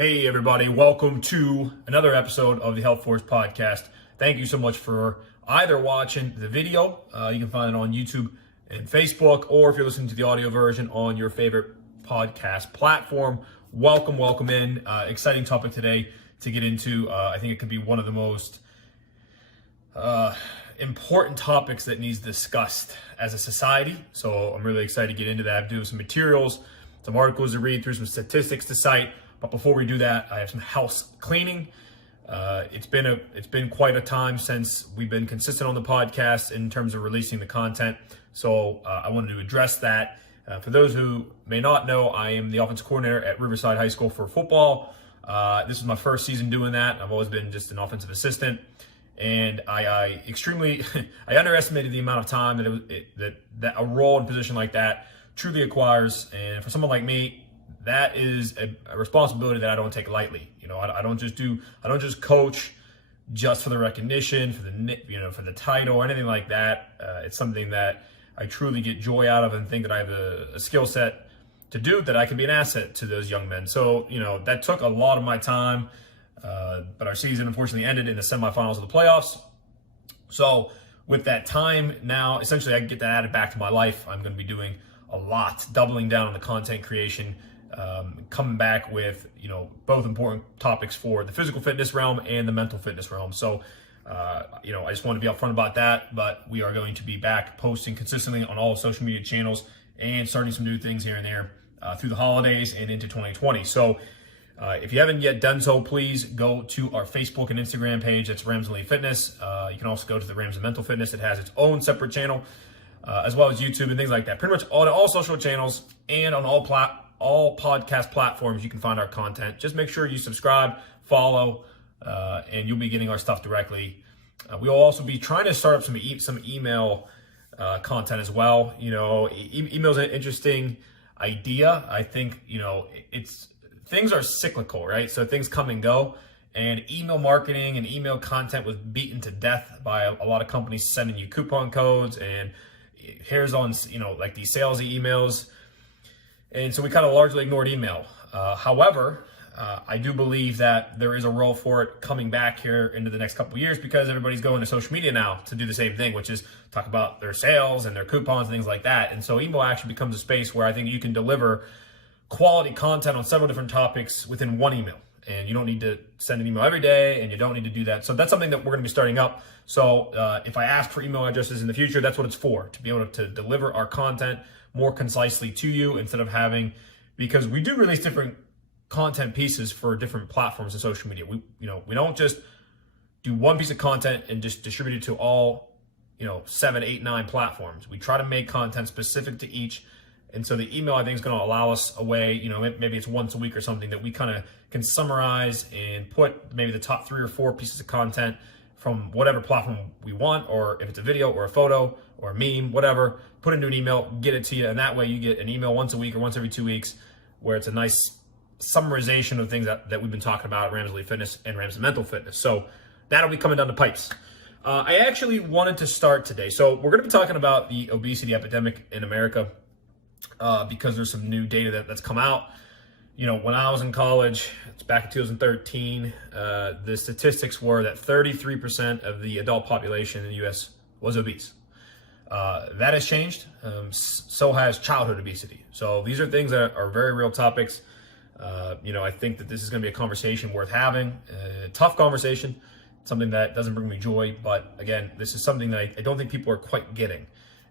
Hey everybody, welcome to another episode of the HealthForce podcast. Thank you so much for either watching the video, you can find it on YouTube and Facebook, or if you're listening to the audio version on your favorite podcast platform. Welcome in. Exciting topic today to get into. I think it could be one of the most important topics that needs discussed as a society. So I'm really excited to get into that. I'm doing some materials, some articles to read through, some statistics to cite. But before we do that, I have some house cleaning. It's been quite a time since we've been consistent on the podcast in terms of releasing the content. So I wanted to address that. For those who may not know, I am the offensive coordinator at Riverside High School for football. This is my first season doing that. I've always been just an offensive assistant, and I extremely I underestimated the amount of time that a role and position like that truly acquires. And for someone like me, that is a responsibility that I don't take lightly. You know, I don't just coach just for the recognition, for the title or anything like that. It's something that I truly get joy out of and think that I have a skill set to do that I can be an asset to those young men. So, that took a lot of my time, but our season unfortunately ended in the semifinals of the playoffs. So with that time now, essentially I can get that added back to my life. I'm going to be doing a lot, doubling down on the content creation, coming back with, both important topics for the physical fitness realm and the mental fitness realm. So, I just want to be upfront about that, but we are going to be back posting consistently on all social media channels and starting some new things here and there through the holidays and into 2020. So, if you haven't yet done so, please go to our Facebook and Instagram page. That's Rams Elite Fitness. You can also go to the Rams and Mental Fitness. It has its own separate channel, as well as YouTube and things like that. Pretty much on all social channels and on all podcast platforms, you can find our content. Just make sure you subscribe, follow, and you'll be getting our stuff directly. We'll also be trying to start up some email content as well. Email's an interesting idea. I think, things are cyclical, right? So things come and go, and email marketing and email content was beaten to death by a lot of companies sending you coupon codes and here's on, like these salesy emails. And so we kind of largely ignored email. However, I do believe that there is a role for it coming back here into the next couple of years, because everybody's going to social media now to do the same thing, which is talk about their sales and their coupons and things like that. And so email actually becomes a space where I think you can deliver quality content on several different topics within one email. And you don't need to send an email every day, and you don't need to do that. So that's something that we're going to be starting up. So if I ask for email addresses in the future, that's what it's for, to be able to deliver our content more concisely to you, instead of having, because we do release different content pieces for different platforms and social media. We don't just do one piece of content and just distribute it to all, 7, 8, 9 platforms. We try to make content specific to each. And so the email, I think, is going to allow us a way, maybe it's once a week or something, that we kind of can summarize and put maybe the top 3 or 4 pieces of content from whatever platform we want, or if it's a video or a photo or a meme, whatever, put it into an email, get it to you. And that way you get an email once a week or once every 2 weeks, where it's a nice summarization of things that we've been talking about at Rams Elite Fitness and Rams Mental Fitness. So that'll be coming down the pipes. I actually wanted to start today. So we're going to be talking about the obesity epidemic in America, because there's some new data that's come out. When I was in college, it's back in 2013, the statistics were that 33% of the adult population in the U.S. was obese. That has changed. So has childhood obesity. So these are things that are very real topics. I think that this is going to be a conversation worth having, a tough conversation, something that doesn't bring me joy. But again, this is something that I don't think people are quite getting.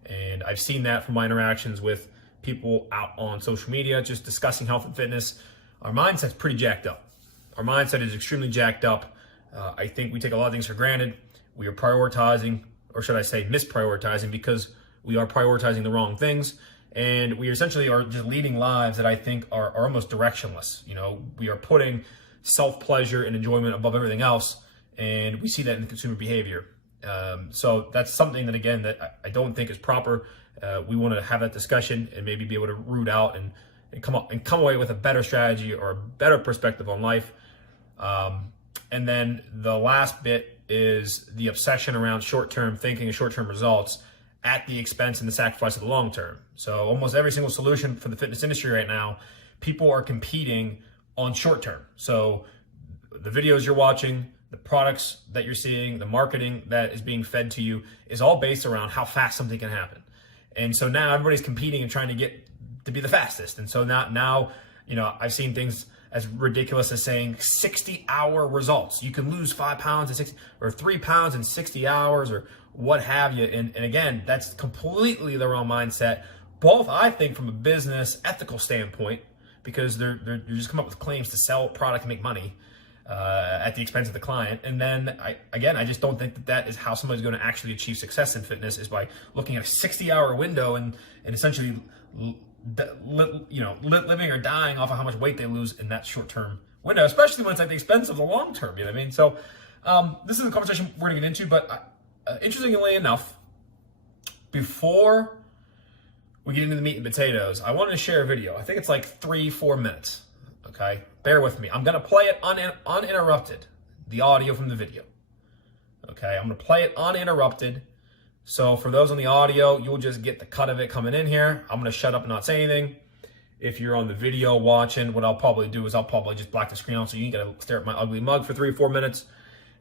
And I've seen that from my interactions with people out on social media, just discussing health and fitness. Our mindset's pretty jacked up. Our mindset is extremely jacked up. I think we take a lot of things for granted. We are prioritizing, or should I say misprioritizing, because we are prioritizing the wrong things. And we essentially are just leading lives that I think are almost directionless. We are putting self-pleasure and enjoyment above everything else, and we see that in consumer behavior. So that's something that, again, that I don't think is proper. We want to have that discussion and maybe be able to root out and come away with a better strategy or a better perspective on life. And then the last bit is the obsession around short-term thinking and short-term results at the expense and the sacrifice of the long term. So almost every single solution for the fitness industry right now, people are competing on short term. So the videos you're watching, the products that you're seeing, the marketing that is being fed to you is all based around how fast something can happen. And so now everybody's competing and trying to get to be the fastest. And so now, you know, I've seen things as ridiculous as saying 60-hour results. You can lose 5 pounds in 60 or 3 pounds in 60 hours or what have you. And again, that's completely the wrong mindset. Both, I think, from a business ethical standpoint, because they're just come up with claims to sell a product and make money at the expense of the client. And then I just don't think that is how somebody's going to actually achieve success in fitness, is by looking at a 60-hour window and essentially, living or dying off of how much weight they lose in that short-term window, especially when it's at the expense of the long-term. You know what I mean? So this is a conversation we're going to get into, but interestingly enough, before we get into the meat and potatoes, I wanted to share a video. I think it's like 3-4 minutes. Okay, bear with me. I'm going to play it uninterrupted, the audio from the video. Okay, I'm going to play it uninterrupted. So for those on the audio, you'll just get the cut of it coming in here. I'm going to shut up and not say anything. If you're on the video watching, what I'll probably do is I'll probably just black the screen out so you ain't got to stare at my ugly mug for 3 or 4 minutes.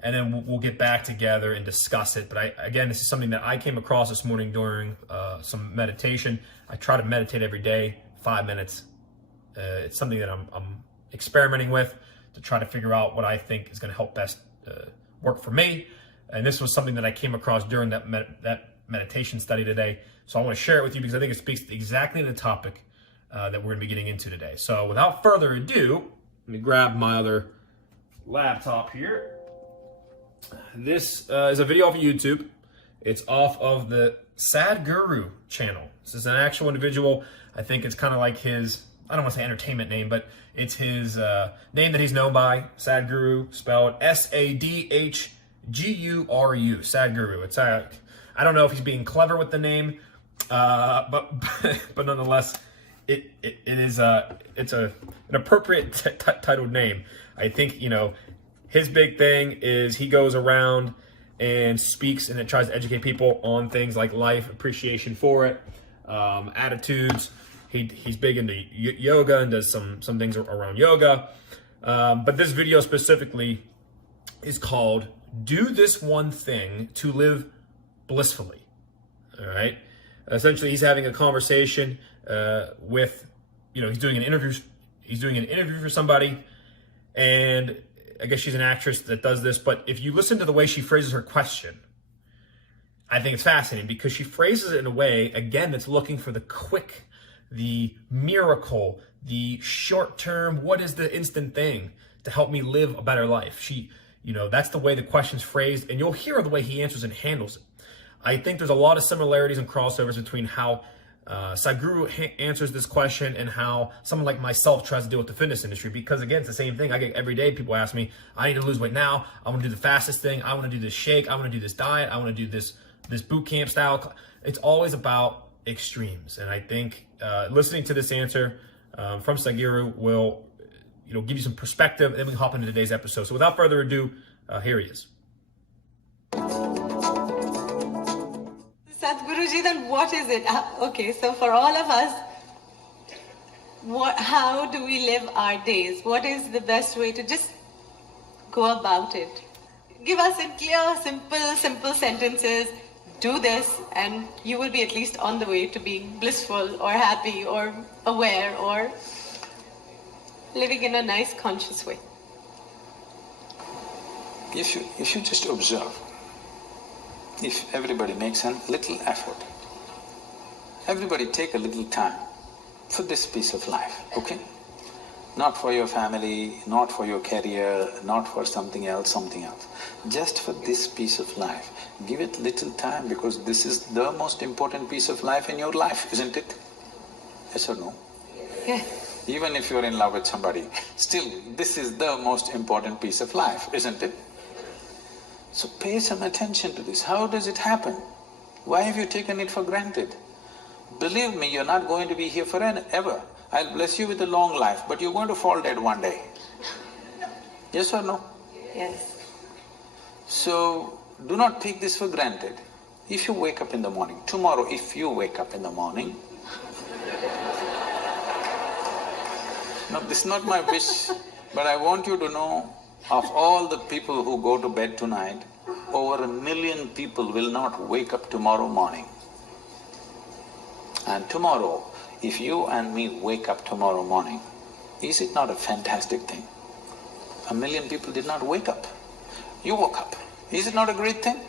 And then we'll get back together and discuss it. But again, this is something that I came across this morning during some meditation. I try to meditate every day, 5 minutes. It's something that I'm experimenting with to try to figure out what I think is going to help best work for me. And this was something that I came across during that meditation study today. So I want to share it with you because I think it speaks exactly to the topic that we're going to be getting into today. So without further ado, let me grab my other laptop here. This is a video off of YouTube. It's off of the Sadhguru channel. This is an actual individual. I think it's kind of like his, I don't want to say entertainment name, but it's his name that he's known by, Sadhguru, spelled S-A-D-H-G-U-R-U, Sadhguru. It's I don't know if he's being clever with the name, but nonetheless, it's an appropriate titled name. I think, you know, his big thing is he goes around and speaks and it tries to educate people on things like life, appreciation for it, attitudes. He's big into yoga and does some things around yoga. But this video specifically is called "Do This One Thing to Live Blissfully." All right. Essentially, he's having a conversation with, you know, he's doing an interview. He's doing an interview for somebody, and I guess she's an actress that does this. But if you listen to the way she phrases her question, I think it's fascinating because she phrases it in a way, again, that's looking for the quick, the miracle, the short term, what is the instant thing to help me live a better life? She, you know, that's the way the question's phrased, and you'll hear the way he answers and handles it. I think there's a lot of similarities and crossovers between how Sadhguru answers this question and how someone like myself tries to deal with the fitness industry, because again, it's the same thing. I get every day people ask me, I need to lose weight now. I want to do the fastest thing. I want to do this shake. I want to do this diet. I want to do this boot camp style. It's always about extremes. And I think listening to this answer from Sadhguru will, you know, give you some perspective, and then we can hop into today's episode. So without further ado, here he is. Sadhguruji, then what is it? Okay, so for all of us, how do we live our days? What is the best way to just go about it? Give us in clear, simple sentences. Do this and you will be at least on the way to being blissful or happy or aware or living in a nice conscious way. If you just observe, if everybody makes a little effort, everybody take a little time for this piece of life, okay? Not for your family, not for your career, not for something else, just for this piece of life. Give it little time, because this is the most important piece of life in your life, isn't it? Yes or no? Yeah. Even if you're in love with somebody, still this is the most important piece of life, isn't it? So pay some attention to this. How does it happen? Why have you taken it for granted? Believe me, you're not going to be here forever. I'll bless you with a long life, but you're going to fall dead one day. Yes or no? Yes. So, do not take this for granted. If you wake up in the morning, tomorrow if you wake up in the morning… No, this is not my wish. But I want you to know, of all the people who go to bed tonight, over 1 million people will not wake up tomorrow morning. And tomorrow, if you and me wake up tomorrow morning, is it not a fantastic thing? 1 million people did not wake up. You woke up. Is it not a great thing?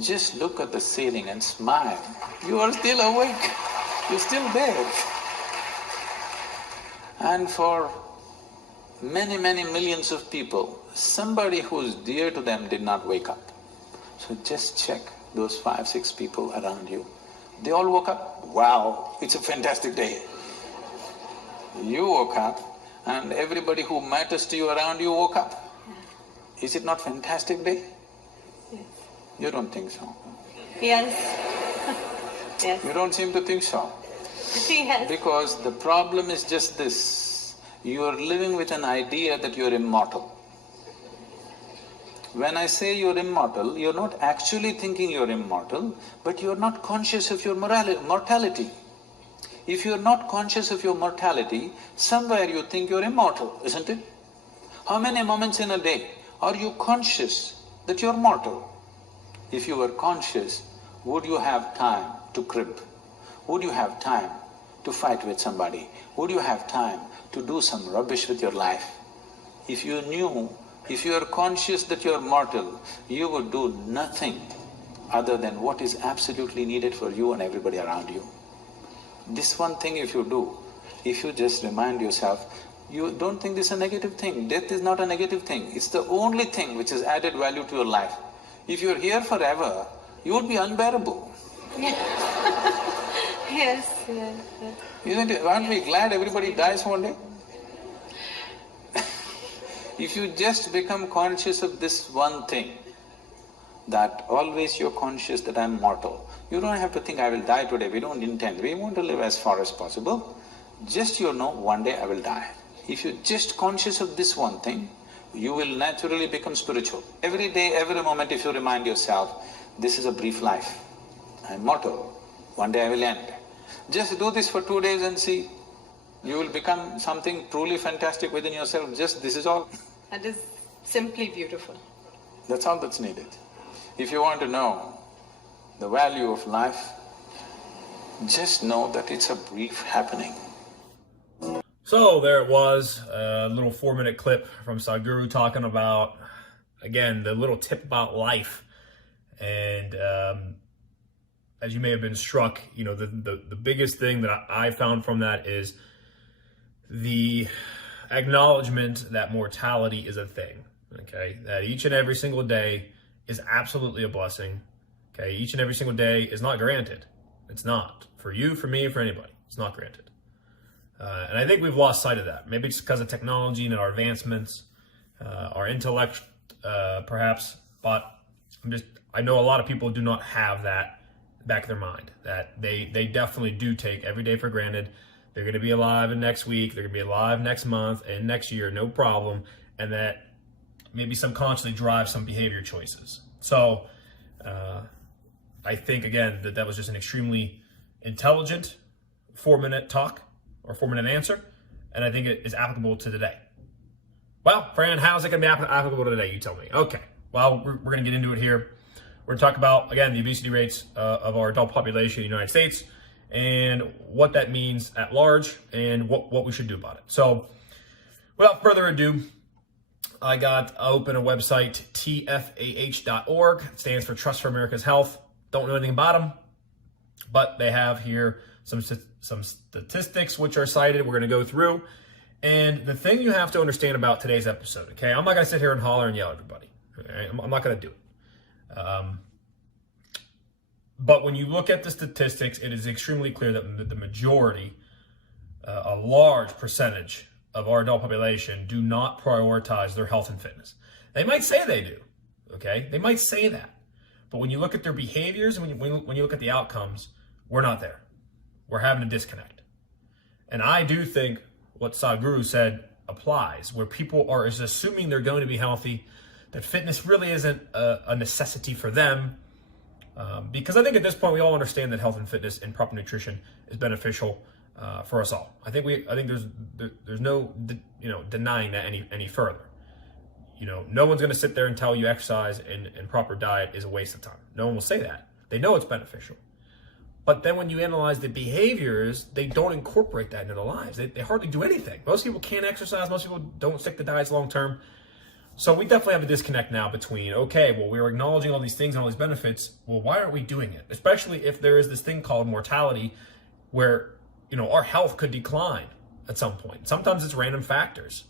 Just look at the ceiling and smile. You are still awake. You're still there. And for many, many millions of people, somebody who's dear to them did not wake up. So just check those 5, 6 people around you. They all woke up. Wow, it's a fantastic day. You woke up and everybody who matters to you around you woke up. Is it not fantastic day? Yes. You don't think so? Yes. Yes. You don't seem to think so. Yes. Because the problem is just this, you are living with an idea that you're immortal. When I say you're immortal, you're not actually thinking you're immortal, but you're not conscious of your mortality. If you're not conscious of your mortality, somewhere you think you're immortal, isn't it? How many moments in a day are you conscious that you're mortal? If you were conscious, would you have time to crib? Would you have time to fight with somebody? Would you have time to do some rubbish with your life? If you knew, if you are conscious that you are mortal, you would do nothing other than what is absolutely needed for you and everybody around you. This one thing if you do, if you just remind yourself, you don't think this is a negative thing. Death is not a negative thing. It's the only thing which has added value to your life. If you're here forever, you would be unbearable. Yes, yes, yes. Isn't it? Aren't we glad everybody dies one day? If you just become conscious of this one thing, that always you're conscious that I'm mortal. You don't have to think, I will die today, we don't intend, we want to live as far as possible. Just you know, one day I will die. If you're just conscious of this one thing, you will naturally become spiritual. Every day, every moment if you remind yourself, this is a brief life, I'm mortal, one day I will end. Just do this for 2 days and see, you will become something truly fantastic within yourself, just this is all. That is simply beautiful. That's all that's needed. If you want to know the value of life, just know that it's a brief happening. So there it was, a little 4-minute clip from Sadhguru talking about, again, the little tip about life. And as you may have been struck, you know, the biggest thing that I found from that is the acknowledgement that mortality is a thing, okay? That each and every single day is absolutely a blessing, okay? Each and every single day is not granted. It's not. For you, for me, for anybody. It's not granted. And I think we've lost sight of that. Maybe it's because of technology and our advancements, our intellect, perhaps, but I know a lot of people do not have that back of their mind, that they definitely do take every day for granted. They're going to be alive in next week, they're going to be alive next month and next year, no problem, and that maybe subconsciously drives some behavior choices. So I think, again, that was just an extremely intelligent 4-minute talk or 4-minute answer, and I think it is applicable to today. Well, Fran, how's it going to be applicable to today? You tell me. Okay, well, we're going to get into it here. We're going to talk about, again, the obesity rates of our adult population in the United States and what that means at large and what we should do about it. So without further ado, I open a website, tfah.org. It stands for Trust for America's Health. Don't know anything about them, but they have here some statistics which are cited. We're going to go through. And the thing you have to understand about today's episode, okay, I'm not going to sit here and holler and yell at everybody. Okay? I'm not going to do it. But when you look at the statistics, it is extremely clear that the majority, a large percentage of our adult population do not prioritize their health and fitness. They might say they do, okay? They might say that. But when you look at their behaviors and when you look at the outcomes, we're not there. We're having a disconnect. And I do think what Sadhguru said applies, where people are assuming they're going to be healthy, that fitness really isn't a necessity for them. Because I think at this point we all understand that health and fitness and proper nutrition is beneficial for us all. I think there's no denying that any further. No one's going to sit there and tell you exercise and proper diet is a waste of time. No one will say that. They know it's beneficial. But then when you analyze the behaviors, they don't incorporate that into their lives. They hardly do anything. Most people can't exercise. Most people don't stick to diets long term. So we definitely have a disconnect now between, okay, well, we're acknowledging all these things and all these benefits. Well, why aren't we doing it? Especially if there is this thing called mortality where, our health could decline at some point. Sometimes it's random factors,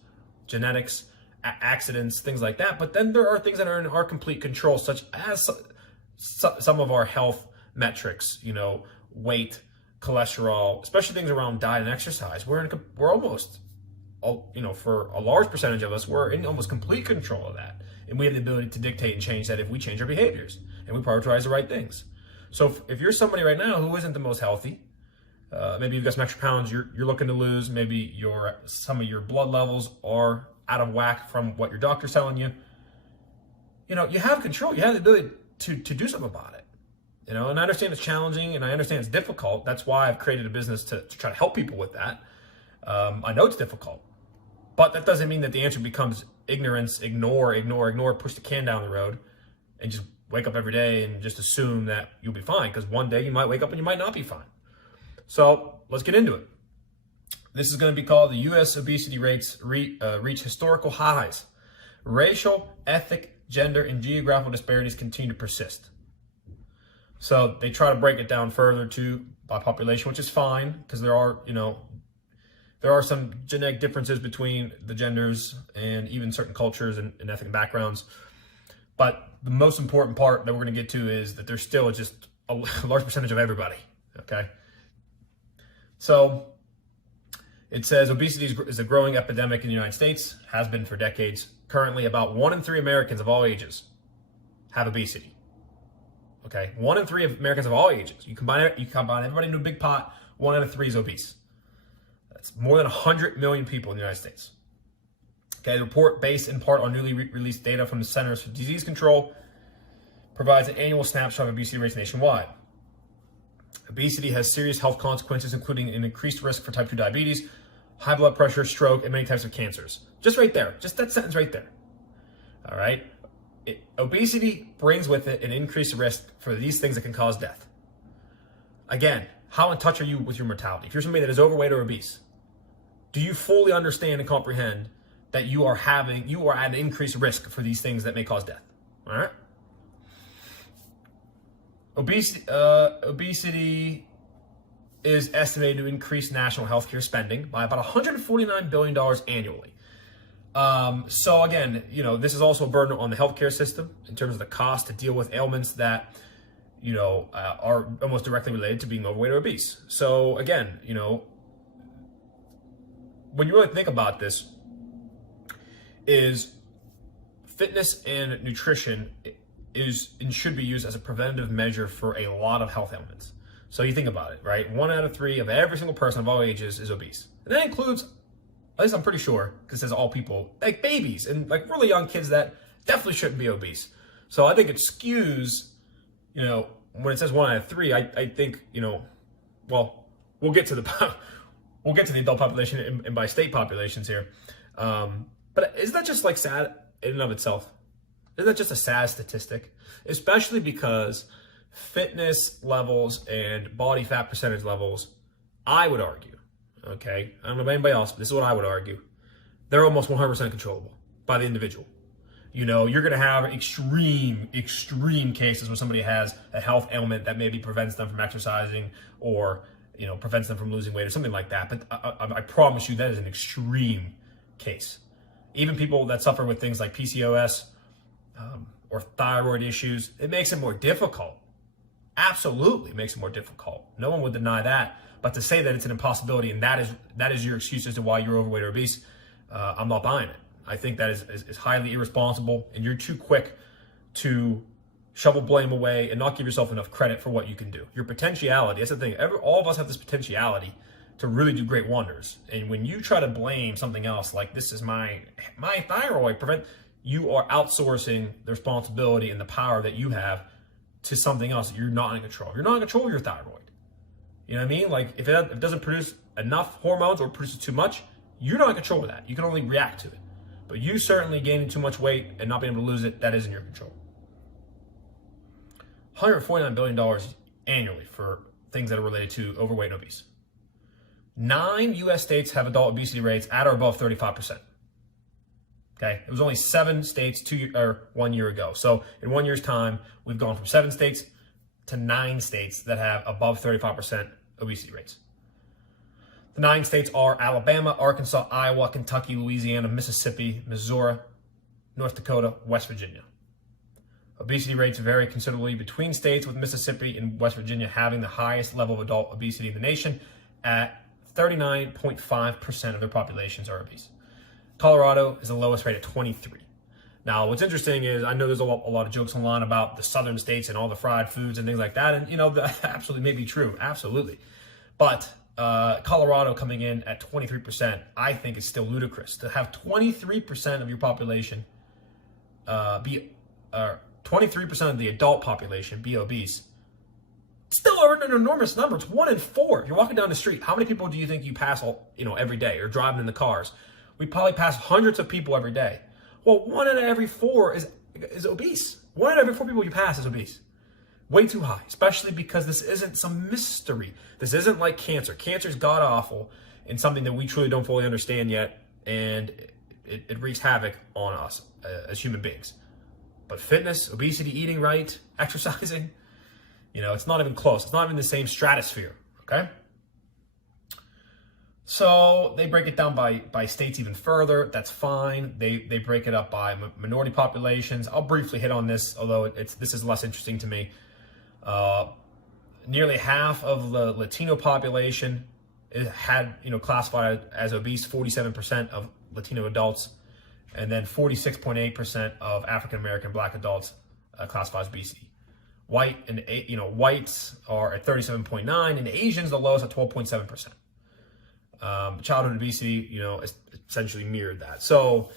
genetics, accidents, things like that. But then there are things that are in our complete control, such as some of our health metrics, weight, cholesterol, especially things around diet and exercise. We're almost, for a large percentage of us, we're in almost complete control of that. And we have the ability to dictate and change that if we change our behaviors and we prioritize the right things. So if you're somebody right now who isn't the most healthy, maybe you've got some extra pounds you're looking to lose, maybe some of your blood levels are out of whack from what your doctor's telling you, you have control. You have the ability to do something about it. And I understand it's challenging and I understand it's difficult. That's why I've created a business to try to help people with that. I know it's difficult, but that doesn't mean that the answer becomes ignorance, ignore, push the can down the road and just wake up every day and just assume that you'll be fine, because one day you might wake up and you might not be fine. So let's get into it. This is going to be called the U.S. Obesity Rates reach historical highs. Racial, ethnic, gender, and geographical disparities continue to persist. So they try to break it down further by population, which is fine, because there are some genetic differences between the genders and even certain cultures and ethnic backgrounds. But the most important part that we're going to get to is that there's still just a large percentage of everybody, okay? So it says obesity is a growing epidemic in the United States, has been for decades. Currently, about 1 in 3 Americans of all ages have obesity. Okay, 1 in 3 of Americans of all ages. You combine everybody into a big pot, 1 out of 3 is obese. That's more than 100 million people in the United States. Okay, the report, based in part on newly released data from the Centers for Disease Control, provides an annual snapshot of obesity rates nationwide. Obesity has serious health consequences, including an increased risk for type 2 diabetes, high blood pressure, stroke, and many types of cancers. Just right there, just that sentence right there. All right. Obesity brings with it an increased risk for these things that can cause death. Again, how in touch are you with your mortality? If you're somebody that is overweight or obese, do you fully understand and comprehend that you are at an increased risk for these things that may cause death? All right. Obesity is estimated to increase national healthcare spending by about $149 billion annually. So again, this is also a burden on the healthcare system in terms of the cost to deal with ailments that, are almost directly related to being overweight or obese. So again, when you really think about this, is fitness and nutrition is and should be used as a preventative measure for a lot of health ailments. So you think about it, right? 1 out of 3 of every single person of all ages is obese. And that includes, at least I'm pretty sure, because it says all people, like babies and like really young kids that definitely shouldn't be obese. So I think it skews, when it says 1 out of 3, I think, well, we'll get to the adult population and by state populations here. But isn't that just like sad in and of itself? Isn't that just a sad statistic? Especially because fitness levels and body fat percentage levels, I would argue, okay, I don't know about anybody else, but this is what I would argue, they're almost 100% controllable by the individual. You're going to have extreme cases where somebody has a health ailment that maybe prevents them from exercising or, prevents them from losing weight or something like that. But I promise you that is an extreme case. Even people that suffer with things like PCOS or thyroid issues, it makes it more difficult. Absolutely makes it more difficult. No one would deny that. But to say that it's an impossibility and that is your excuse as to why you're overweight or obese, I'm not buying it. I think that is highly irresponsible, and you're too quick to shovel blame away and not give yourself enough credit for what you can do. Your potentiality, that's the thing. All of us have this potentiality to really do great wonders. And when you try to blame something else, like this is my thyroid, you are outsourcing the responsibility and the power that you have to something else that you're not in control. You're not in control of your thyroid. You know what I mean? Like if it doesn't produce enough hormones or produces too much, you're not in control of that. You can only react to it. But you certainly gaining too much weight and not being able to lose it, that is in your control. $149 billion annually for things that are related to overweight and obese. 9 U.S. states have adult obesity rates at or above 35%. Okay, it was only 7 states 1 year ago. So in 1 year's time, we've gone from 7 states to 9 states that have above 35% obesity rates. The 9 states are Alabama, Arkansas, Iowa, Kentucky, Louisiana, Mississippi, Missouri, North Dakota, West Virginia. Obesity rates vary considerably between states, with Mississippi and West Virginia having the highest level of adult obesity in the nation at 39.5% of their populations are obese. Colorado is the lowest rate at 23. Now, what's interesting is I know there's a lot of jokes online about the southern states and all the fried foods and things like that. And, that absolutely may be true. Absolutely. But Colorado coming in at 23%, I think is still ludicrous. To have 23% of your population 23% of the adult population be obese, still an enormous number. It's 1 in 4. If you're walking down the street, how many people do you think you pass every day, or driving in the cars? We probably pass hundreds of people every day. Well, 1 out of every 4 is obese. 1 out of every 4 people you pass is obese. Way too high, especially because this isn't some mystery. This isn't like cancer. Cancer is god-awful and something that we truly don't fully understand yet, and it wreaks havoc on us as human beings. But fitness, obesity, eating right, exercising, it's not even close. It's not even the same stratosphere, okay? So they break it down by states even further. That's fine. They break it up by minority populations. I'll briefly hit on this, although this is less interesting to me. Nearly half of the Latino population had classified as obese, 47% of Latino adults, and then 46.8% of African American Black adults classify as obesity. Whites are at 37.9%, and Asians the lowest at 12.7%. Childhood obesity, essentially mirrored that. So,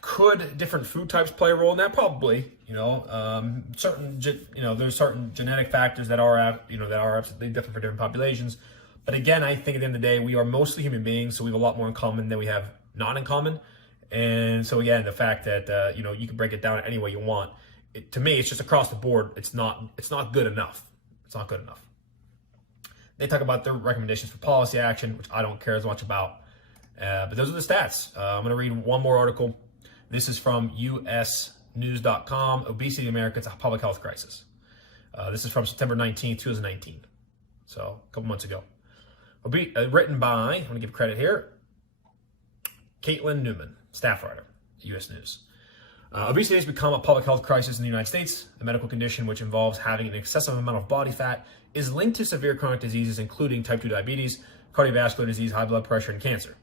could different food types play a role in that? Probably. There's certain genetic factors that are absolutely different for different populations. But again, I think at the end of the day, we are mostly human beings, so we have a lot more in common than we have not in common. And so again, the fact that you can break it down any way you want, to me, it's just across the board. It's not good enough. It's not good enough. They talk about their recommendations for policy action, which I don't care as much about. But those are the stats. I'm going to read one more article. This is from usnews.com. Obesity in America, it's a public health crisis. This is from September 19th, 2019. So a couple months ago. Written by, I'm going to give credit here, Caitlin Newman, staff writer, US News. Obesity has become a public health crisis in the United States. The medical condition, which involves having an excessive amount of body fat, is linked to severe chronic diseases, including type 2 diabetes, cardiovascular disease, high blood pressure, and cancer.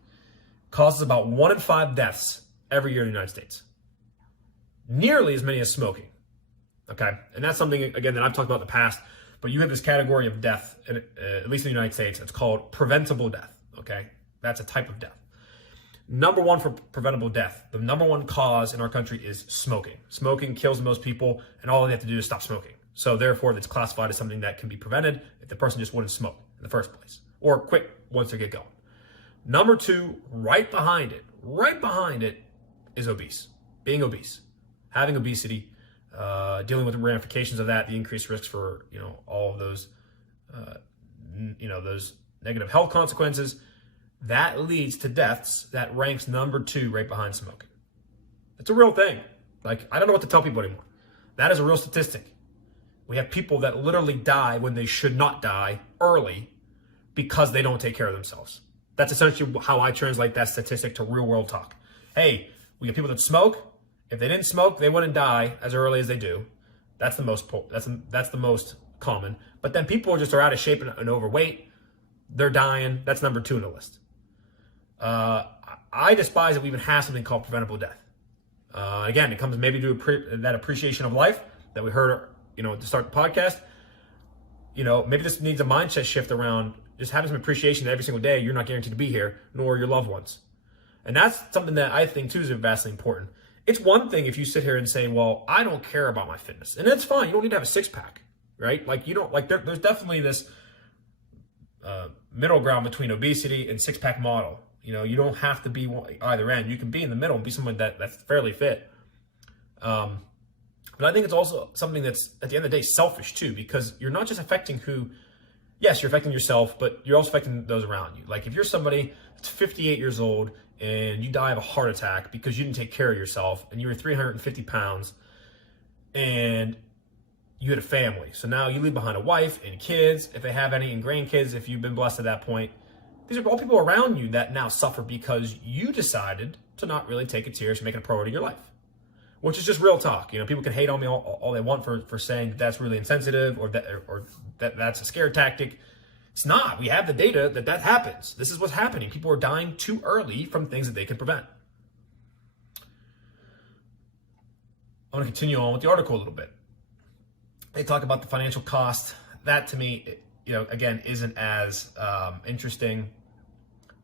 Causes about 1 in 5 deaths every year in the United States. Nearly as many as smoking. Okay? And that's something, again, that I've talked about in the past, but you have this category of death, at least in the United States, it's called preventable death. Okay? That's a type of death. Number 1 for preventable death, the number 1 cause in our country is smoking. Smoking kills the most people, and all they have to do is stop smoking. So therefore, it's classified as something that can be prevented if the person just wouldn't smoke in the first place, or quit once they get going. Number 2, right behind it is obese. Being obese, having obesity, dealing with the ramifications of that, the increased risks for all of those, those negative health consequences. That leads to deaths. That ranks number 2 right behind smoking. It's a real thing. Like, I don't know what to tell people anymore. That is a real statistic. We have people that literally die when they should not die early because they don't take care of themselves. That's essentially how I translate that statistic to real world talk. Hey, we have people that smoke. If they didn't smoke, they wouldn't die as early as they do. That's the most common. But then people are out of shape and overweight. They're dying. That's number 2 on the list. I despise that we even have something called preventable death. Again, it comes maybe to that appreciation of life that we heard, to start the podcast. Maybe this needs a mindset shift around just having some appreciation that every single day you're not guaranteed to be here, nor your loved ones. And that's something that I think too is vastly important. It's one thing if you sit here and say, well, I don't care about my fitness. And that's fine. You don't need to have a 6-pack. right? Like you don't, like there's definitely this middle ground between obesity and six-pack model. You know, you don't have to be either end. You can be in the middle and be someone that's fairly fit. But I think it's also something that's, at the end of the day, selfish too, because you're not just affecting yes, you're affecting yourself, but you're also affecting those around you. Like if you're somebody that's 58 years old and you die of a heart attack because you didn't take care of yourself and you were 350 pounds and you had a family. So now you leave behind a wife and kids, if they have any, and grandkids, if you've been blessed at that point. These are all people around you that now suffer because you decided to not really take it serious and make it a priority of your life. Which is just real talk. You know, people can hate on me all they want for saying that that's really insensitive or that's a scare tactic. It's not. We have the data that happens. This is what's happening. People are dying too early from things that they can prevent. I want to continue on with the article a little bit. They talk about the financial cost. That to me, you know, again, isn't as interesting.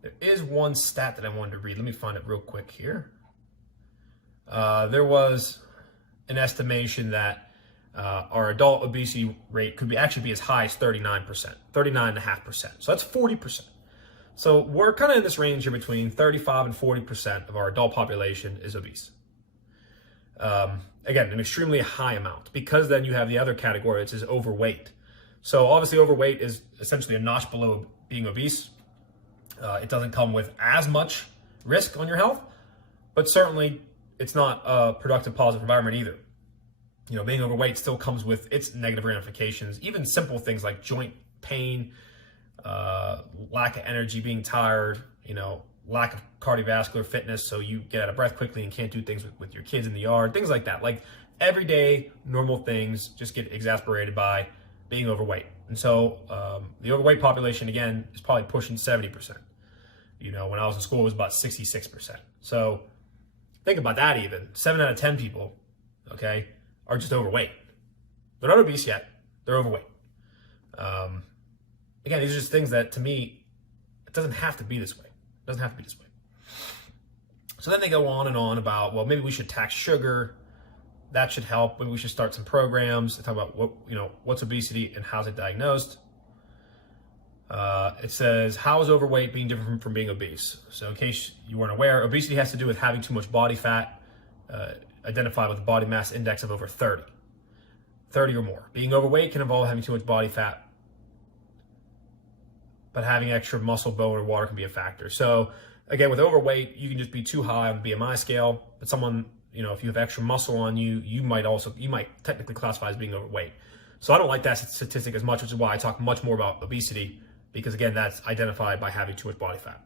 There is one stat that I wanted to read. Let me find it real quick here. There was an estimation that our adult obesity rate could actually be as high as 39%, 39.5%. So that's 40%. So we're kind of in this range here between 35 and 40% of our adult population is obese. Again, an extremely high amount, because then you have the other category, which is overweight. So obviously overweight is essentially a notch below being obese. It doesn't come with as much risk on your health, but certainly it's not a productive, positive environment either. You know, being overweight still comes with its negative ramifications, even simple things like joint pain, lack of energy, being tired, you know, lack of cardiovascular fitness, so you get out of breath quickly and can't do things with your kids in the yard, things like that. Like everyday normal things just get exacerbated by being overweight. And so the overweight population, again, is probably pushing 70%. You know, when I was in school, it was about 66%. So think about that even. 7 out of 10 people, okay, are just overweight. They're not obese yet. They're overweight. Again, these are just things that, to me, it doesn't have to be this way. It doesn't have to be this way. So then they go on and on about, well, maybe we should tax sugar. That should help. Maybe we should start some programs. They talk about what's obesity and how's it diagnosed. It says, how is overweight being different from being obese? So in case you weren't aware, obesity has to do with having too much body fat, identified with a body mass index of over 30 or more. Being overweight can involve having too much body fat, but having extra muscle, bone, or water can be a factor. So again, with overweight, you can just be too high on the BMI scale, but someone, you know, if you have extra muscle on you, you might technically classify as being overweight. So I don't like that statistic as much, which is why I talk much more about obesity, because again, that's identified by having too much body fat.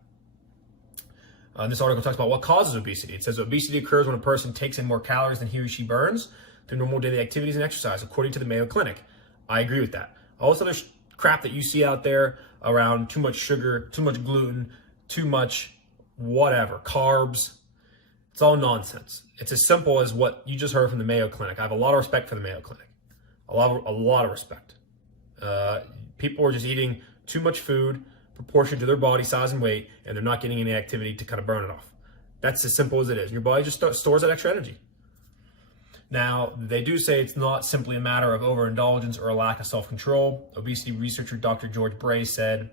This article talks about what causes obesity. It says obesity occurs when a person takes in more calories than he or she burns through normal daily activities and exercise, according to the Mayo Clinic. I agree with that. All this other crap that you see out there around too much sugar, too much gluten, too much whatever, carbs, it's all nonsense. It's as simple as what you just heard from the Mayo Clinic. I have a lot of respect for the Mayo Clinic. A lot of respect. People are just eating too much food proportioned to their body size and weight, and they're not getting any activity to kind of burn it off. That's as simple as it is. Your body just stores that extra energy. Now, they do say it's not simply a matter of overindulgence or a lack of self-control. Obesity researcher Dr. George Bray said,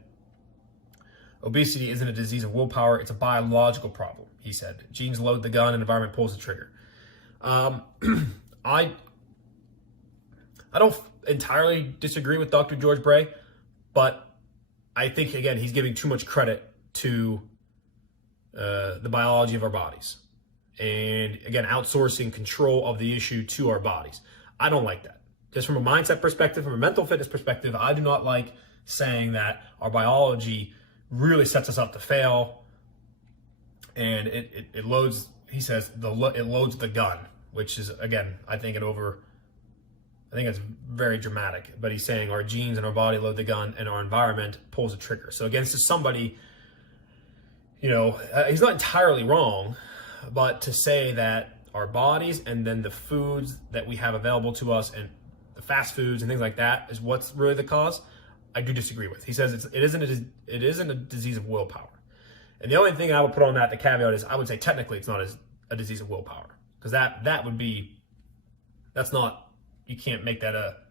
obesity isn't a disease of willpower, it's a biological problem, he said. Genes load the gun and environment pulls the trigger. I don't entirely disagree with Dr. George Bray, but I think, again, he's giving too much credit to the biology of our bodies. And again, outsourcing control of the issue to our bodies. I don't like that. Just from a mindset perspective, from a mental fitness perspective, I do not like saying that our biology really sets us up to fail. And it loads, he says, it loads the gun, which is, again, I think it's very dramatic. But he's saying our genes and our body load the gun and our environment pulls the trigger. So again, this is somebody, you know, he's not entirely wrong, but to say that our bodies and then the foods that we have available to us and the fast foods and things like that is what's really the cause, I do disagree with. He says it isn't a disease of willpower. And the only thing I would put on that, the caveat, is I would say technically it's not a disease of willpower, because that's not, you can't make that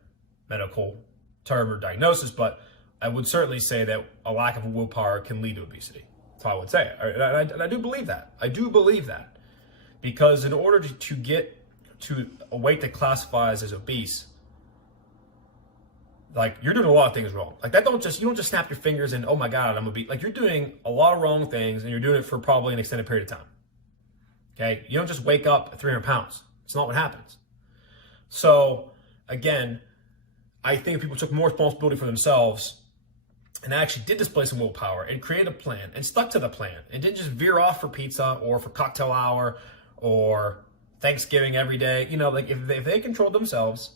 medical term or diagnosis, but I would certainly say that a lack of willpower can lead to obesity. That's how I would say it. And I do believe that. I do believe that. Because in order to get to a weight that classifies as obese, like, you're doing a lot of things wrong. Like, you don't just snap your fingers and, oh my God, I'm obese. Like, you're doing a lot of wrong things, and you're doing it for probably an extended period of time. Okay? You don't just wake up at 300 pounds. It's not what happens. So, again, I think if people took more responsibility for themselves and actually did display some willpower and created a plan and stuck to the plan and didn't just veer off for pizza or for cocktail hour or Thanksgiving every day, like, if they controlled themselves,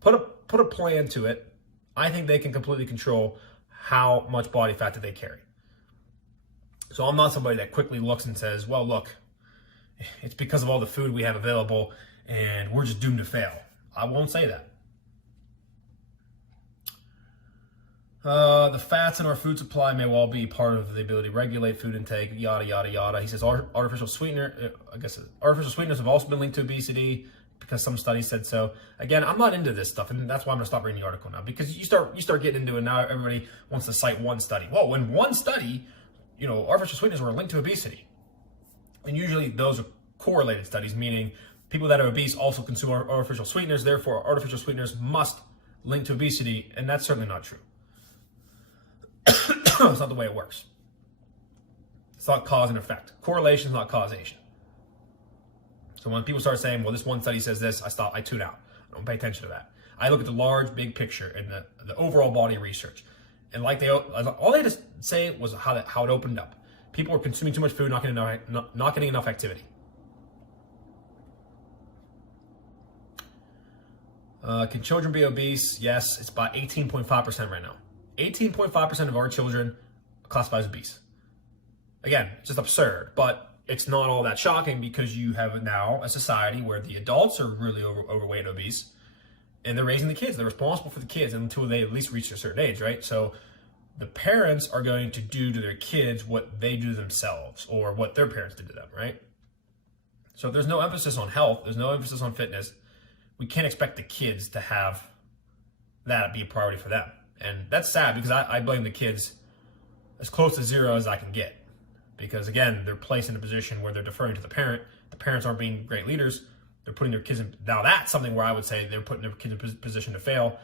put a plan to it, I think they can completely control how much body fat that they carry. So I'm not somebody that quickly looks and says, well, look, it's because of all the food we have available and we're just doomed to fail. I won't say that. The fats in our food supply may well be part of the ability to regulate food intake, yada, yada, yada. He says artificial sweeteners have also been linked to obesity because some studies said so. Again, I'm not into this stuff, and that's why I'm going to stop reading the article now, because you start getting into it, now everybody wants to cite one study. Well, when one study, artificial sweeteners were linked to obesity. And usually those are correlated studies, meaning people that are obese also consume artificial sweeteners, therefore artificial sweeteners must link to obesity, and that's certainly not true. It's not the way it works. It's not cause and effect. Correlation is not causation. So when people start saying, well, this one study says this, I tune out. I don't pay attention to that. I look at the large, big picture and the overall body of research. And all they had to say was how it opened up. People were consuming too much food, not getting enough activity. Can children be obese? Yes, it's about 18.5% right now. 18.5% of our children classify as obese. Again, just absurd, but it's not all that shocking because you have now a society where the adults are really overweight and obese, and they're raising the kids. They're responsible for the kids until they at least reach a certain age, right? So the parents are going to do to their kids what they do to themselves or what their parents did to them, right? So if there's no emphasis on health, there's no emphasis on fitness, we can't expect the kids to have that be a priority for them. And that's sad because I blame the kids as close to zero as I can get. Because again, they're placed in a position where they're deferring to the parent. The parents aren't being great leaders. They're putting their kids in. Now that's something where I would say they're putting their kids in position to fail.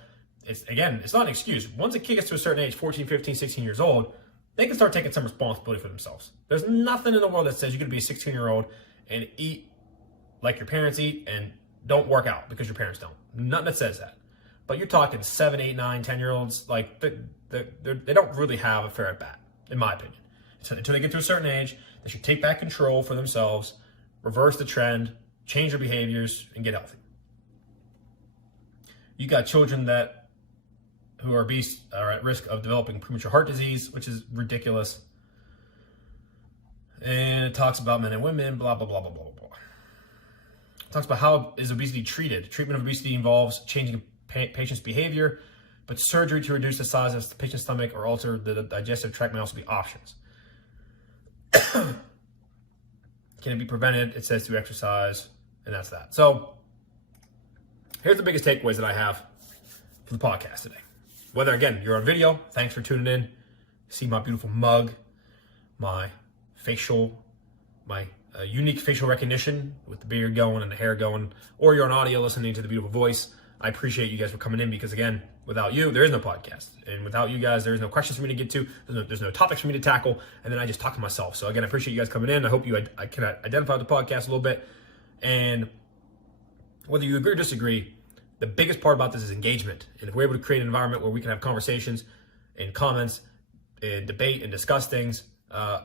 It's not an excuse. Once a kid gets to a certain age, 14, 15, 16 years old, they can start taking some responsibility for themselves. There's nothing in the world that says you can be a 16-year-old and eat like your parents eat and don't work out because your parents don't. Nothing that says that. But you're talking 7, 8, 9, 10-year-olds, like they don't really have a fair at bat, in my opinion. So until they get to a certain age, they should take back control for themselves, reverse the trend, change their behaviors, and get healthy. You got children who are obese are at risk of developing premature heart disease, which is ridiculous. And it talks about men and women, blah, blah, blah, blah, blah, blah. It talks about how is obesity treated. Treatment of obesity involves changing patient's behavior, but surgery to reduce the size of the patient's stomach or alter the digestive tract may also be options. Can it be prevented? It says through exercise, and that's that. So here's the biggest takeaways that I have for the podcast today. Whether, again, you're on video, thanks for tuning in. See my beautiful mug, my unique facial recognition with the beard going and the hair going, or you're on audio listening to the beautiful voice. I appreciate you guys for coming in because, again, without you, there is no podcast. And without you guys, there is no questions for me to get to. There's no topics for me to tackle. And then I just talk to myself. So, again, I appreciate you guys coming in. I hope I can identify with the podcast a little bit. And whether you agree or disagree, the biggest part about this is engagement. And if we're able to create an environment where we can have conversations and comments and debate and discuss things,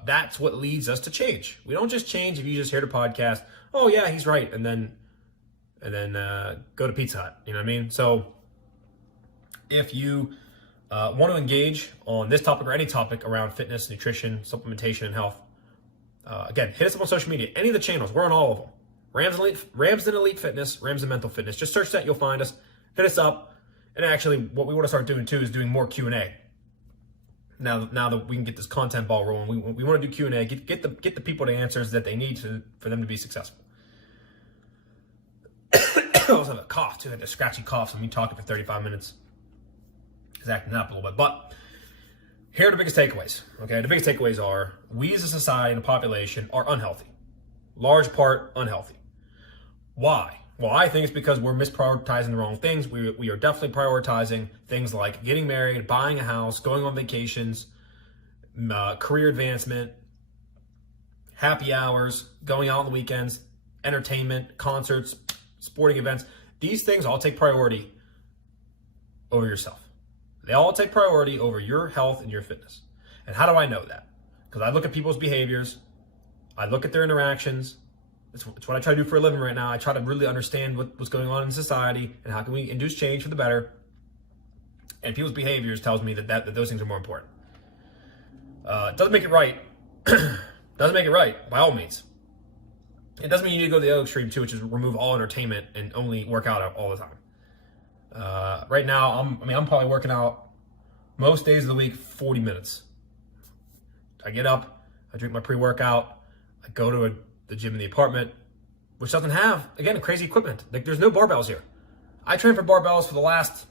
that's what leads us to change. We don't just change if you just hear the podcast, oh, yeah, he's right, and then go to Pizza Hut. You know what I mean? So if you want to engage on this topic or any topic around fitness, nutrition, supplementation, and health, again, hit us up on social media. Any of the channels, we're on all of them. Ramsden Elite Fitness, Ramsden Mental Fitness. Just search that, you'll find us. Hit us up. And actually, what we want to start doing too is doing more Q&A. Now that we can get this content ball rolling, we want to do Q&A. Get the people the answers that they need for them to be successful. I also have a cough too. I had a scratchy cough, so me talking for 35 minutes. is acting up a little bit. But here are the biggest takeaways. Okay, the biggest takeaways are we as a society and a population are unhealthy. Large part unhealthy. Why? Well, I think it's because we're misprioritizing the wrong things. We are definitely prioritizing things like getting married, buying a house, going on vacations, career advancement, happy hours, going out on the weekends, entertainment, concerts, sporting events. These things all take priority over yourself. They all take priority over your health and your fitness. And how do I know that? Because I look at people's behaviors, I look at their interactions. It's what I try to do for a living right now. I try to really understand what's going on in society and how can we induce change for the better. And people's behaviors tells me that those things are more important. It doesn't make it right. Doesn't make it right, by all means. It doesn't mean you need to go to the other extreme too, which is remove all entertainment and only work out all the time. Right now, I'm probably working out most days of the week 40 minutes. I get up, I drink my pre-workout, I go to the gym in the apartment, which doesn't have, again, crazy equipment. Like, there's no barbells here. I trained for barbells for the last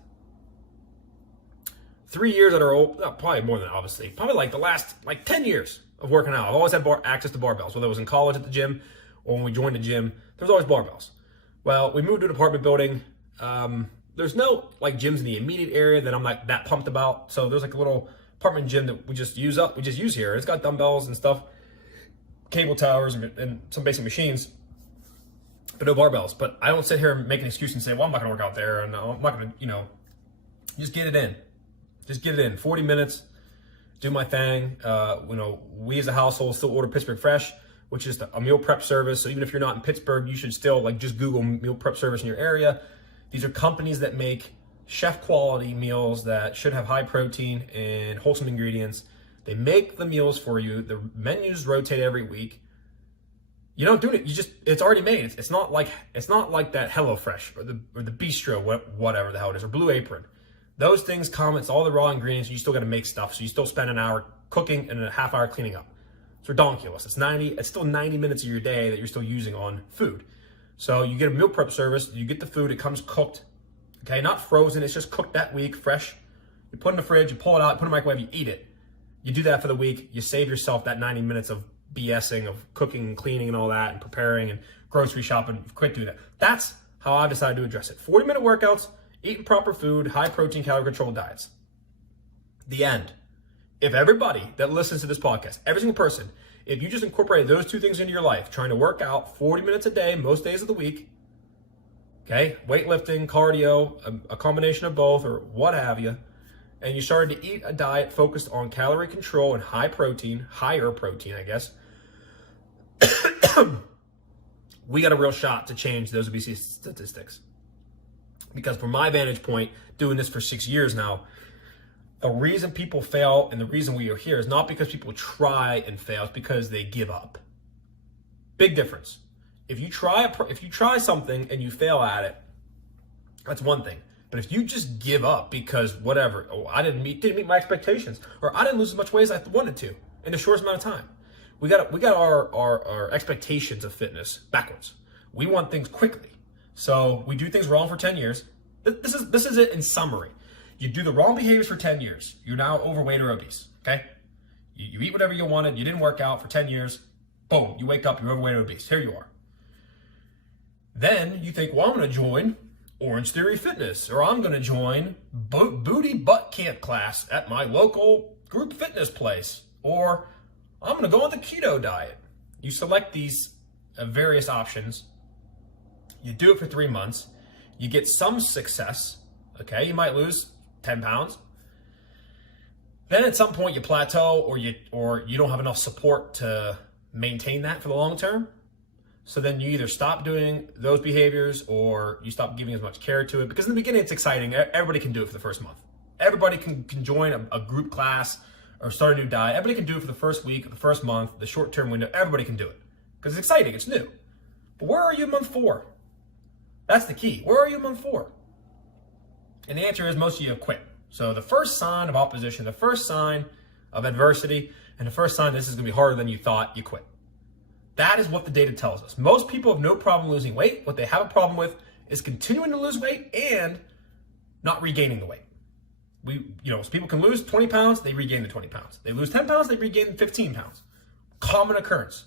3 years that are old, probably more than obviously, probably like the last 10 years of working out. I've always had access to barbells, whether it was in college at the gym or when we joined the gym, there was always barbells. Well, we moved to an apartment building. There's no gyms in the immediate area that I'm that pumped about. So there's a little apartment gym that we just use here. It's got dumbbells and stuff, cable towers and some basic machines, but no barbells. But I don't sit here and make an excuse and say, well, I'm not gonna work out there and I'm not gonna, just get it in. Just get it in. 40 minutes, do my thing. We as a household still order Pittsburgh Fresh, which is a meal prep service. So even if you're not in Pittsburgh, you should still just Google meal prep service in your area. These are companies that make chef quality meals that should have high protein and wholesome ingredients. They make the meals for you. The menus rotate every week. You don't do it. It's already made. It's not like that HelloFresh or the Bistro, whatever the hell it is, or Blue Apron. Those things come. It's all the raw ingredients. You still got to make stuff. So you still spend an hour cooking and a half hour cleaning up. It's redonkulous. It's still 90 minutes of your day that you're still using on food. So you get a meal prep service. You get the food. It comes cooked. Okay, not frozen. It's just cooked that week, fresh. You put it in the fridge. You pull it out. Put it in the microwave. You eat it. You do that for the week. You save yourself that 90 minutes of BSing, of cooking and cleaning and all that, and preparing and grocery shopping. Quit doing that. That's how I've decided to address it. 40-minute workouts, eating proper food, high protein, calorie controlled diets. The end. If everybody that listens to this podcast, every single person, if you just incorporated those two things into your life, trying to work out 40 minutes a day, most days of the week, okay, weightlifting, cardio, a combination of both, or what have you, and you started to eat a diet focused on calorie control and higher protein, I guess, we got a real shot to change those obesity statistics. Because from my vantage point, doing this for 6 years now, the reason people fail and the reason we are here is not because people try and fail, it's because they give up. Big difference. If you try something and you fail at it, that's one thing. But if you just give up because whatever, I didn't meet my expectations, or I didn't lose as much weight as I wanted to in the shortest amount of time. We got our expectations of fitness backwards. We want things quickly. So we do things wrong for 10 years. This is it in summary. You do the wrong behaviors for 10 years. You're now overweight or obese, okay? You eat whatever you wanted. You didn't work out for 10 years. Boom, you wake up, you're overweight or obese. Here you are. Then you think, well, I'm going to join Orange Theory Fitness, or I'm going to join Booty Butt Camp class at my local group fitness place, or I'm going to go on the keto diet. You select these various options. You do it for 3 months. You get some success. Okay, you might lose 10 pounds. Then at some point you plateau, or you don't have enough support to maintain that for the long term. So then you either stop doing those behaviors or you stop giving as much care to it. Because in the beginning it's exciting. Everybody can do it for the first month. Everybody can join a group class or start a new diet. Everybody can do it for the first week, the first month, the short-term window. Everybody can do it because it's exciting. It's new. But where are you in month 4? That's the key. Where are you in month 4? And the answer is most of you have quit. So the first sign of opposition, the first sign of adversity, and the first sign this is going to be harder than you thought, you quit. That is what the data tells us. Most people have no problem losing weight. What they have a problem with is continuing to lose weight and not regaining the weight. So people can lose 20 pounds, they regain the 20 pounds. They lose 10 pounds, they regain 15 pounds. Common occurrence.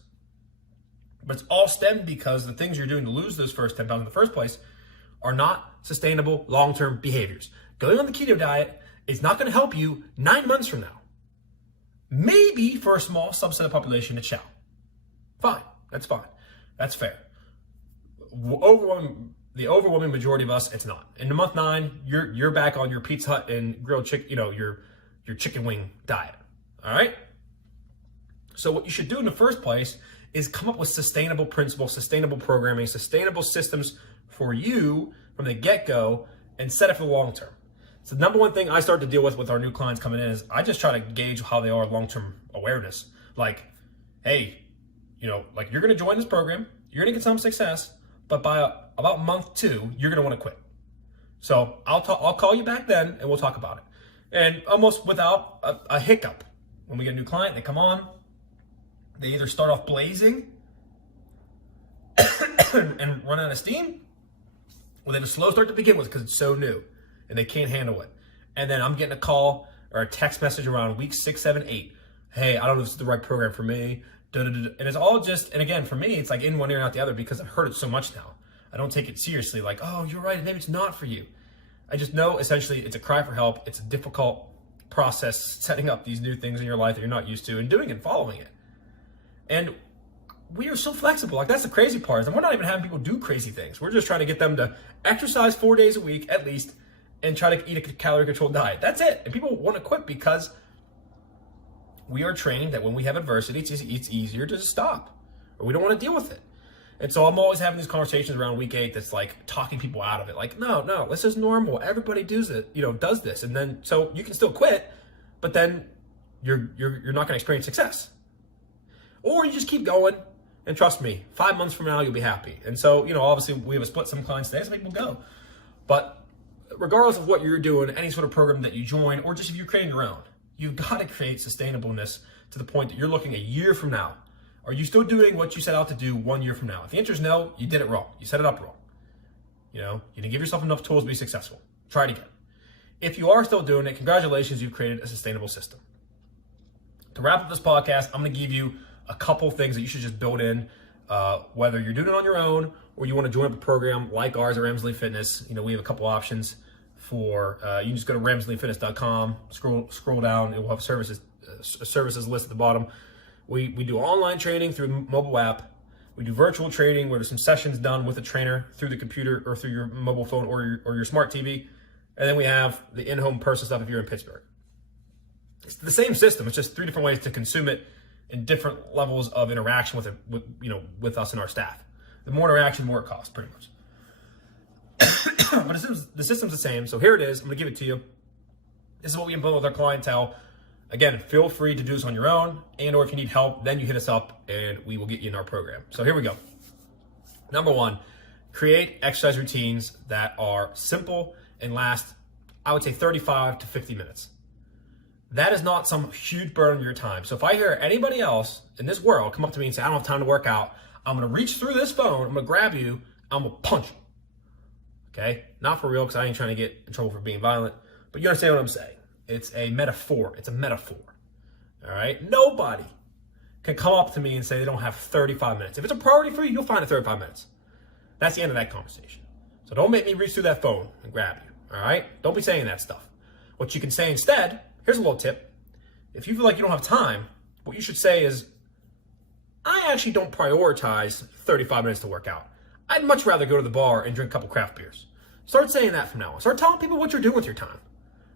But it's all stemmed because the things you're doing to lose those first 10 pounds in the first place are not sustainable long-term behaviors. Going on the keto diet is not going to help you 9 months from now. Maybe for a small subset of the population it shall. Fine, that's fine. That's fair. The overwhelming majority of us, it's not. In month 9, you're back on your Pizza Hut and grilled chicken, your chicken wing diet. All right? So what you should do in the first place is come up with sustainable principles, sustainable programming, sustainable systems for you from the get-go and set it for the long term. So the number one thing I start to deal with our new clients coming in is I just try to gauge how they are long-term awareness. Like, hey, you're going to join this program, you're going to get some success, but by about month 2, you're going to want to quit. So I'll call you back then and we'll talk about it. And almost without a hiccup, when we get a new client, they come on, they either start off blazing and run out of steam, or they have a slow start to begin with because it's so new and they can't handle it. And then I'm getting a call or a text message around week 6, 7, 8. Hey, I don't know if this is the right program for me. And it's all just, and again, for me, it's like in one ear and out the other because I've heard it so much now. I don't take it seriously like, oh, you're right, maybe it's not for you. I just know essentially it's a cry for help. It's a difficult process setting up these new things in your life that you're not used to and doing and following it. And we are so flexible. Like, that's the crazy part, is we're not even having people do crazy things. We're just trying to get them to exercise 4 days a week at least and try to eat a calorie controlled diet. That's it. And people want to quit because we are trained that when we have adversity, it's easier to just stop, or we don't want to deal with it. And so I'm always having these conversations around week 8 that's like talking people out of it. Like, no, this is normal. Everybody does it, does this. And then, so you can still quit, but then you're not going to experience success. Or you just keep going, and trust me, 5 months from now, you'll be happy. And so, obviously we have a split some clients today, so people go. But regardless of what you're doing, any sort of program that you join, or just if you're creating your own, you've got to create sustainableness to the point that you're looking a year from now. Are you still doing what you set out to do 1 year from now? If the answer is no, you did it wrong. You set it up wrong. You didn't give yourself enough tools to be successful. Try it again. If you are still doing it, congratulations, you've created a sustainable system. To wrap up this podcast, I'm going to give you a couple things that you should just build in, whether you're doing it on your own or you want to join up a program like ours at Ramsley Fitness. We have a couple options for, you can just go to ramsleyfitness.com, scroll down, it will have services list at the bottom. We do online training through the mobile app. We do virtual training where there's some sessions done with a trainer through the computer or through your mobile phone or your smart TV. And then we have the in-home person stuff if you're in Pittsburgh. It's the same system. It's just 3 different ways to consume it and different levels of interaction with with us and our staff. The more interaction, the more it costs, pretty much. But the system's the same. So here it is. I'm going to give it to you. This is what we implement with our clientele. Again, feel free to do this on your own, or if you need help, then you hit us up and we will get you in our program. So here we go. Number 1, create exercise routines that are simple and last, I would say, 35 to 50 minutes. That is not some huge burden of your time. So if I hear anybody else in this world come up to me and say, I don't have time to work out, I'm going to reach through this phone, I'm going to grab you, I'm going to punch you. Okay? Not for real, because I ain't trying to get in trouble for being violent, but you understand what I'm saying. It's a metaphor. It's a metaphor. All right? Nobody can come up to me and say they don't have 35 minutes. If it's a priority for you, you'll find it 35 minutes. That's the end of that conversation. So don't make me reach through that phone and grab you. All right? Don't be saying that stuff. What you can say instead, here's a little tip. If you feel like you don't have time, what you should say is, I actually don't prioritize 35 minutes to work out. I'd much rather go to the bar and drink a couple craft beers. Start saying that from now on. Start telling people what you're doing with your time.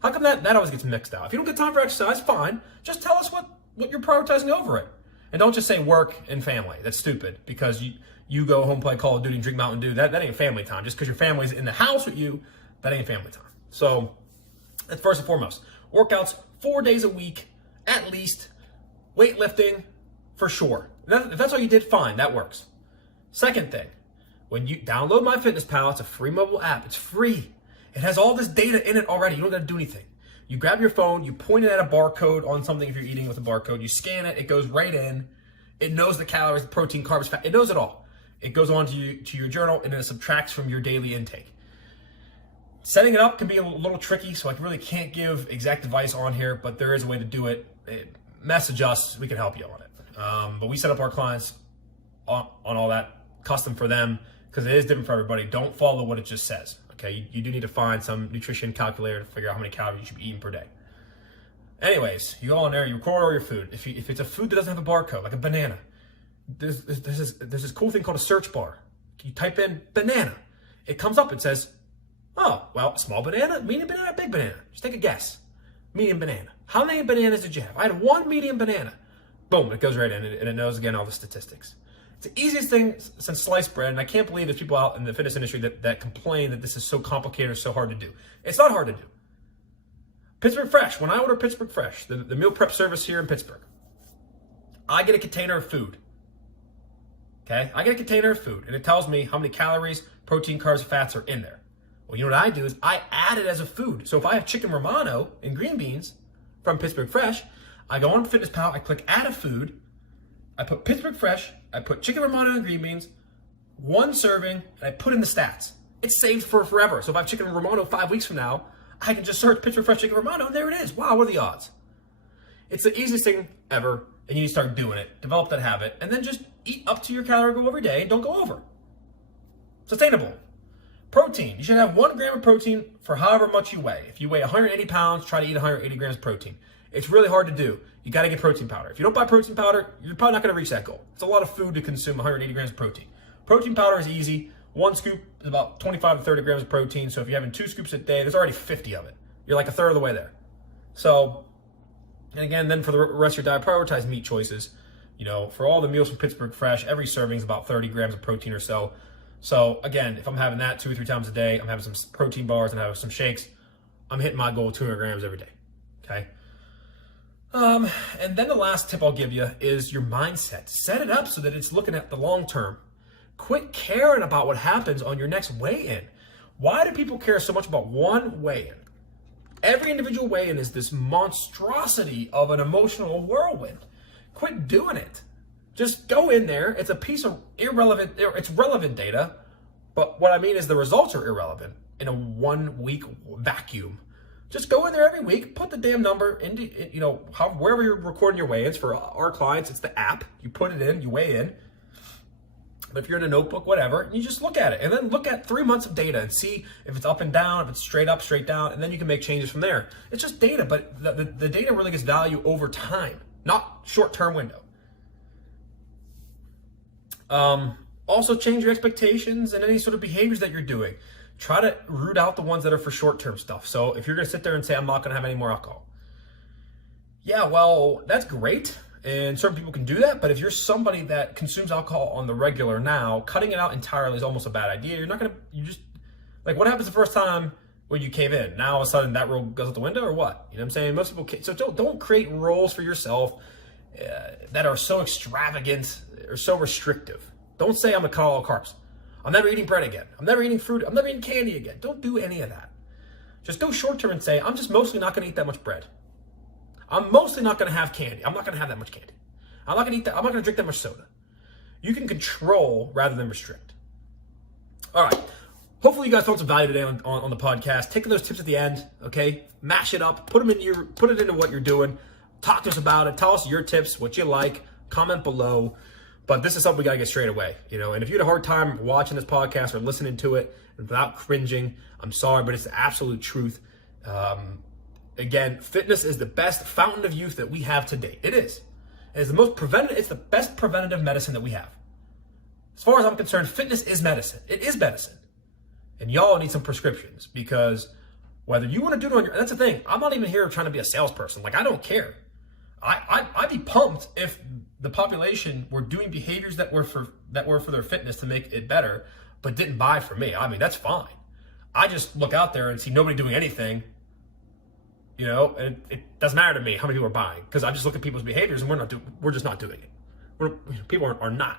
How come that always gets mixed out? If you don't get time for exercise, fine. Just tell us what you're prioritizing over it. And don't just say work and family. That's stupid, because you go home, play Call of Duty, and drink Mountain Dew. That ain't family time. Just because your family's in the house with you, that ain't family time. So that's first and foremost. Workouts 4 days a week, at least. Weightlifting, for sure. If that's all you did, fine, that works. Second thing, when you download MyFitnessPal, it's a free mobile app. It's free. It has all this data in it already. You don't got to do anything. You grab your phone, you point it at a barcode on something if you're eating with a barcode, you scan it, it goes right in. It knows the calories, the protein, carbs, fat. It knows it all. It goes on to your journal, and then it subtracts from your daily intake. Setting it up can be a little tricky, so I really can't give exact advice on here, but there is a way to do it. Message us, we can help you on it. But we set up our clients on all that custom for them because it is different for everybody. Don't follow what it just says, okay? You do need to find some nutrition calculator to figure out how many calories you should be eating per day. Anyways, you go on there, you record all your food. If it's a food that doesn't have a barcode, like a banana, there's this cool thing called a search bar. You type in banana. It comes up, it says, oh, well, small banana, medium banana, big banana. Just take a guess. Medium banana. How many bananas did you have? I had one medium banana. Boom, it goes right in, and it knows, again, all the statistics. It's the easiest thing since sliced bread, and I can't believe there's people out in the fitness industry that complain that this is so complicated or so hard to do. It's not hard to do. Pittsburgh Fresh, when I order Pittsburgh Fresh, the meal prep service here in Pittsburgh, I get a container of food. Okay? I get a container of food, and it tells me how many calories, protein, carbs, and fats are in there. Well, you know what I do is I add it as a food. So if I have chicken Romano and green beans from Pittsburgh Fresh, I go on FitnessPal, I click add a food, I put Pittsburgh Fresh, I put chicken Romano and green beans, one serving, and I put in the stats. It's saved for forever. So if I have chicken Romano 5 weeks from now, I can just search Pittsburgh Fresh chicken Romano, and there it is. Wow, what are the odds? It's the easiest thing ever, and you need to start doing it. Develop that habit, and then just eat up to your calorie goal every day, and don't go over. Sustainable. Protein. You should have 1 gram of protein for however much you weigh. If you weigh 180 pounds, try to eat 180 grams of protein. It's really hard to do. You got to get protein powder. If you don't buy protein powder, you're probably not going to reach that goal. It's a lot of food to consume 180 grams of protein. Protein powder is easy. 1 scoop is about 25 to 30 grams of protein. So if you're having 2 scoops a day, there's already 50 of it. You're like a third of the way there. So, and again, then for the rest of your diet, prioritize meat choices. You know, for all the meals from Pittsburgh Fresh, every serving is about 30 grams of protein or so. So again, if I'm having that 2 or 3 times a day, I'm having some protein bars and having some shakes, I'm hitting my goal of 200 grams every day, okay? And then the last tip I'll give you is your mindset. Set it up so that it's looking at the long term. Quit caring about what happens on your next weigh-in. Why do people care so much about one weigh-in? Every individual weigh-in is this monstrosity of an emotional whirlwind. Quit doing it. Just go in there. It's a piece of irrelevant, it's relevant data, but what I mean is the results are irrelevant in a 1 week vacuum. Just go in there every week, put the damn number into, you know, wherever you're recording your weigh-ins. For our clients, it's the app. You put it in, you weigh in. But if you're in a notebook, whatever, you just look at it and then look at 3 months of data and see if it's up and down, if it's straight up, straight down, and then you can make changes from there. It's just data, but the data really gets value over time, not short-term window. Also change your expectations and any sort of behaviors that you're doing. Try to root out the ones that are for short-term stuff. So if you're going to sit there and say, I'm not going to have any more alcohol. Yeah, well, that's great. And certain people can do that. But if you're somebody that consumes alcohol on the regular now, cutting it out entirely is almost a bad idea. You're not going to, you just, like what happens the first time when you cave in? Now all of a sudden that rule goes out the window or what? You know what I'm saying? Most people can't. So don't create rules for yourself that are so extravagant or so restrictive. Don't say I'm gonna cut all carbs. I'm never eating bread again. I'm never eating fruit. I'm never eating candy again. Don't do any of that. Just go short term and say, I'm just mostly not gonna eat that much bread. I'm mostly not gonna have candy. I'm not gonna have that much candy. I'm not gonna eat that. I'm not gonna drink that much soda. You can control rather than restrict. All right. Hopefully you guys found some value today on the podcast. Take those tips at the end, okay? Mash it up. Put it into what you're doing. Talk to us about it. Tell us your tips, what you like. Comment below. But this is something we got to get straight away, you know. And if you had a hard time watching this podcast or listening to it without cringing, I'm sorry, but it's the absolute truth. Again, fitness is the best fountain of youth that we have to date. It is. It's the best preventative medicine that we have. As far as I'm concerned, fitness is medicine. It is medicine. And y'all need some prescriptions, because whether you want to do it on your, that's the thing. I'm not even here trying to be a salesperson. Like, I don't care. I'd be pumped if the population were doing behaviors that were for their fitness to make it better, but didn't buy from me. I mean, that's fine. I just look out there and see nobody doing anything, you know, and it doesn't matter to me how many people are buying, because I just look at people's behaviors and we're just not doing it. People are not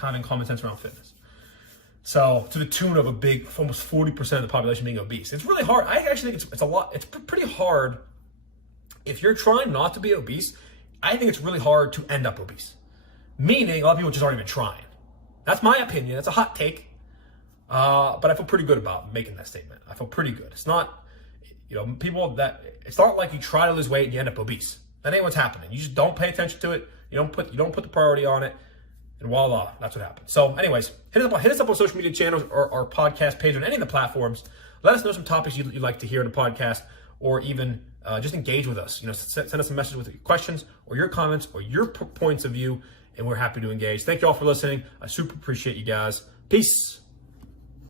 having common sense around fitness. So to the tune of almost 40% of the population being obese. It's really hard. I actually think it's a lot. It's pretty hard. If you're trying not to be obese, I think it's really hard to end up obese. Meaning a lot of people just aren't even trying. That's my opinion. That's a hot take. But I feel pretty good about making that statement. I feel pretty good. It's not, it's not like you try to lose weight and you end up obese. That ain't what's happening. You just don't pay attention to it. You don't put the priority on it, and voila, that's what happens. So anyways, hit us up on social media channels or our podcast page on any of the platforms. Let us know some topics you'd like to hear in the podcast, or even just engage with us. Send us a message with your questions or your comments or your points of view, and we're happy to engage. Thank you all for listening. I super appreciate you guys. Peace.